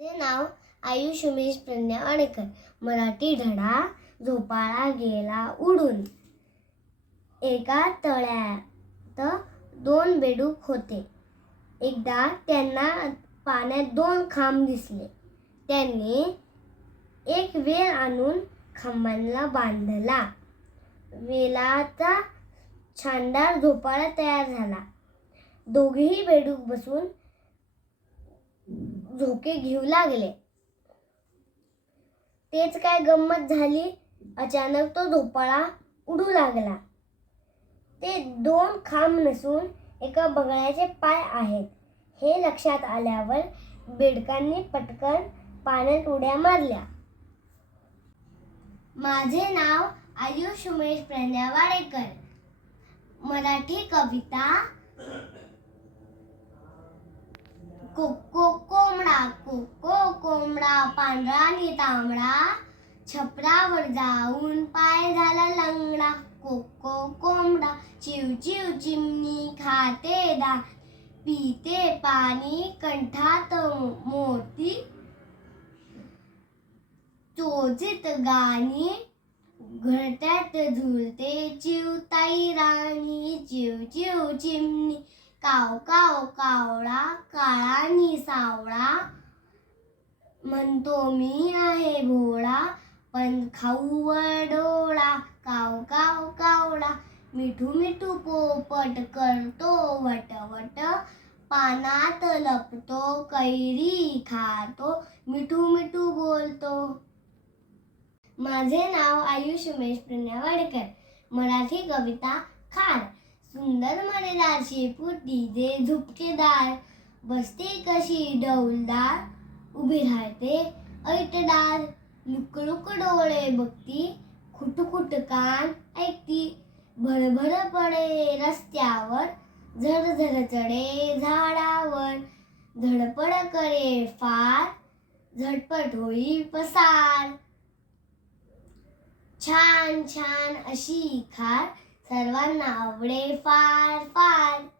माझे नाव आयुष उमेश प्रज्ञा अणेकर मराठी धडा झोपाळा गेला उडून. एका तळ्यात दोन बेडूक होते. एकदा त्यांना पाण्यात दोन खांब दिसले. त्यांनी एक वेल आणून खांबांना बांधला. वेलाचा छानदार झोपाळा तयार झाला. दोघेही बेडूक बसून झोके घेऊ लागले. तेच काय गंमत झाली? अचानक तो झोपाळा उडू लागला. ते दोन खांब नसून एका बगळ्याचे पाय आहेत. हे लक्षात आल्यावर बेडकांनी पटकन पाण्यात उड्या मारल्या. माझे नाव आयुष उमेश प्रण्यावाडेकर मराठी कविता कोको कोको कोंबडा पांढरा आणि तांबडा. छपरावर जाऊन पाय झाला लंगडा. कोको कोंबडा चिव चिव चिमणी खाते दा. पिते पाणी कंठात मोती. चोचित गाणी घरट्यात झुलते चिवताई राणी. चिव चिव चिमणी काव काव कावळा काळा सावळा. म्हणतो मी आहे भोळा पण खाऊवर डोळा काव काव कावळा मिठू मिठू पोपट करतो वट वट. पानात लपतो कैरी खातो मिठू मिठू बोलतो. माझे नाव आयुष उमेश प्रज्ञा वाडकर. मराठी कविता खार. सुंदर मरेदार शेपुटी जे झुपकेदार बसते कशी डौलदार उभी राहते ऐटदार लुकलुक डोळे बघती खुटखुट कान ऐकती. भरभर पडे रस्त्यावर झरझर चढे झाडावर धडपड करे फार झटपट होई पसार. छान छान अशी खार सर्वांना आवडे फार फार.